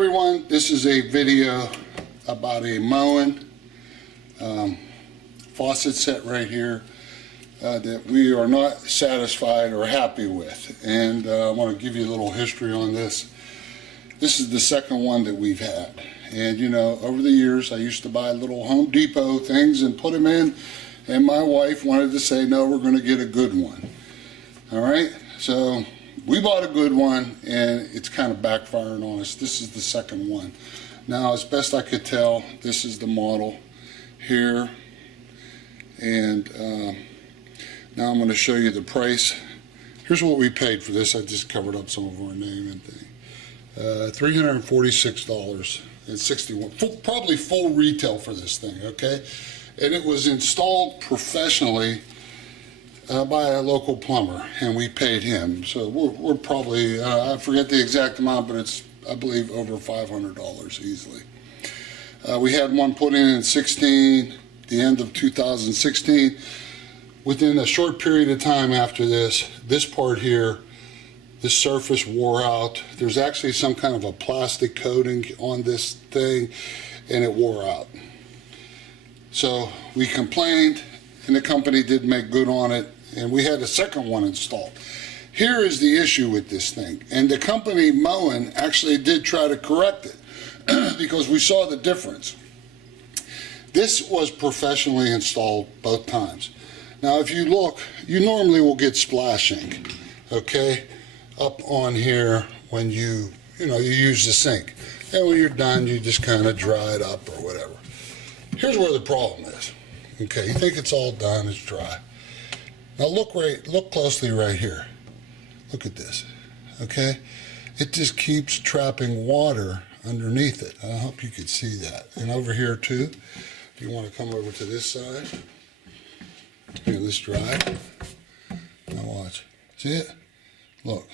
Everyone, this is a video about a Moen faucet set right here that we are not satisfied or happy with, and I want to give you a little history on this. This is the second one that we've had, and you know, over the years I used to buy little Home Depot things and put them in, and my wife wanted to say, no, we're going to get a good one. Alright, so we bought a good one and it's kind of backfiring on us. This is the second one. Now, as best I could tell, this is the model here, and now I'm going to show you the price. Here's what we paid for this. I just covered up some of our name and thing. $346.61, probably full retail for this thing, okay? And it was installed professionally by a local plumber, and we paid him. So we're probably, I forget the exact amount, but it's, I believe, over $500 easily. We had one put in 16, the end of 2016. Within a short period of time after this part here, this surface wore out. There's actually some kind of a plastic coating on this thing, and it wore out. So we complained, and the company did make good on it, and we had a second one installed. Here is the issue with this thing, and the company Moen actually did try to correct it because we saw the difference. This was professionally installed both times. Now if you look, you normally will get splashing, okay, up on here when you use the sink, and when you're done you just kind of dry it up or whatever. Here's where the problem is. Okay, you think it's all done, it's dry. Now look closely right here. Look at this, okay? It just keeps trapping water underneath it. I hope you could see that. And over here too, if you want to come over to this side, here, this dry. Now watch, see it? Look.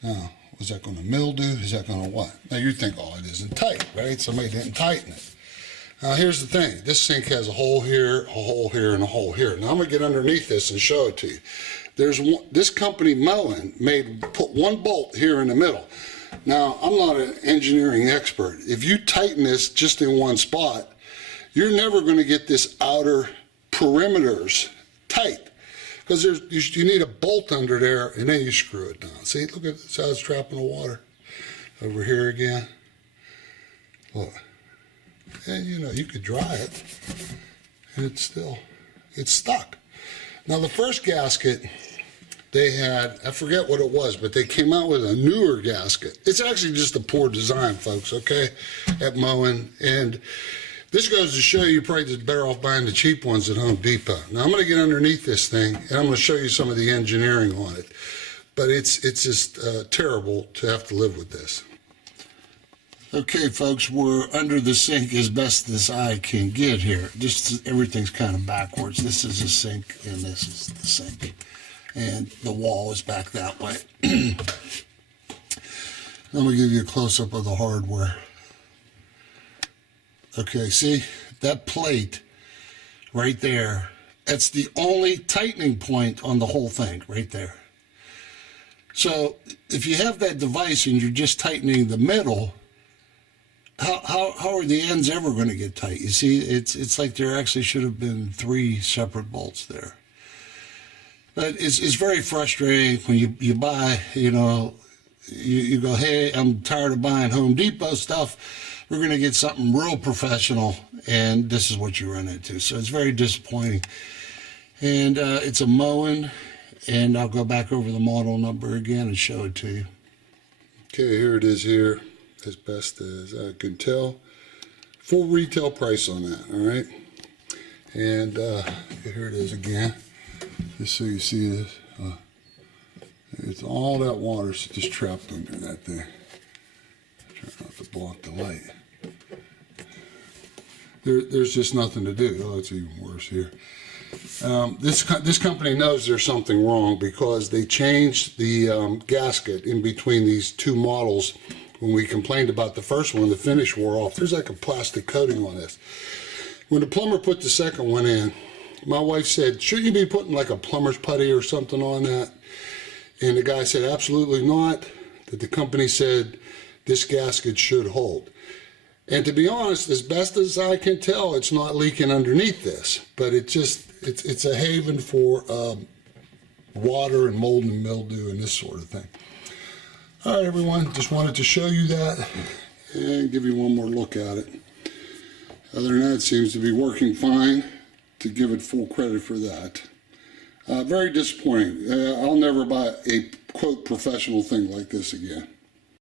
Now, was that going to mildew? Is that going to what? Now you think, oh, it isn't tight, right? Somebody didn't tighten it. Now here's the thing, this sink has a hole here, a hole here, and a hole here. Now I'm going to get underneath this and show it to you. There's one, this company Moen put one bolt here in the middle. Now I'm not an engineering expert. If you tighten this just in one spot, you're never going to get this outer perimeters tight, because you need a bolt under there, and then you screw it down. See, look at how it's trapping the water. Over here again, look. And you know, you could dry it, and it's stuck. Now the first gasket they had, I forget what it was, but they came out with a newer gasket. It's actually just a poor design, folks, okay, at Moen. And this goes to show you probably just better off buying the cheap ones at Home Depot. Now I'm going to get underneath this thing, and I'm going to show you some of the engineering on it. But it's just terrible to have to live with this. Okay, folks, we're under the sink as best as I can get here. Just everything's kind of backwards. This is the sink, and this is the sink. And the wall is back that way. Let me give you a close-up of the hardware. Okay, see? That plate right there, that's the only tightening point on the whole thing, right there. So, if you have that device and you're just tightening the middle, how are the ends ever going to get tight? You see, it's like there actually should have been 3 separate bolts there. But it's very frustrating when you buy, you know, you go, hey, I'm tired of buying Home Depot stuff. We're going to get something real professional, and this is what you run into. So it's very disappointing. And it's a Moen, and I'll go back over the model number again and show it to you. Okay, here it is here. As best as I can tell, full retail price on that. All right, and here it is again, just so you see this. It's all that water just trapped under that thing. Try not to block the light. There's just nothing to do. Oh, it's even worse here. This company knows there's something wrong, because they changed the gasket in between these two models. When we complained about the first one, the finish wore off. There's like a plastic coating on this. When the plumber put the second one in, my wife said, shouldn't you be putting like a plumber's putty or something on that? And the guy said, absolutely not. That the company said this gasket should hold. And to be honest, as best as I can tell, it's not leaking underneath this, but it's a haven for water and mold and mildew and this sort of thing. All right, everyone, just wanted to show you that and give you one more look at it. Other than that, it seems to be working fine, to give it full credit for that. Very disappointing. I'll never buy a, quote, professional thing like this again.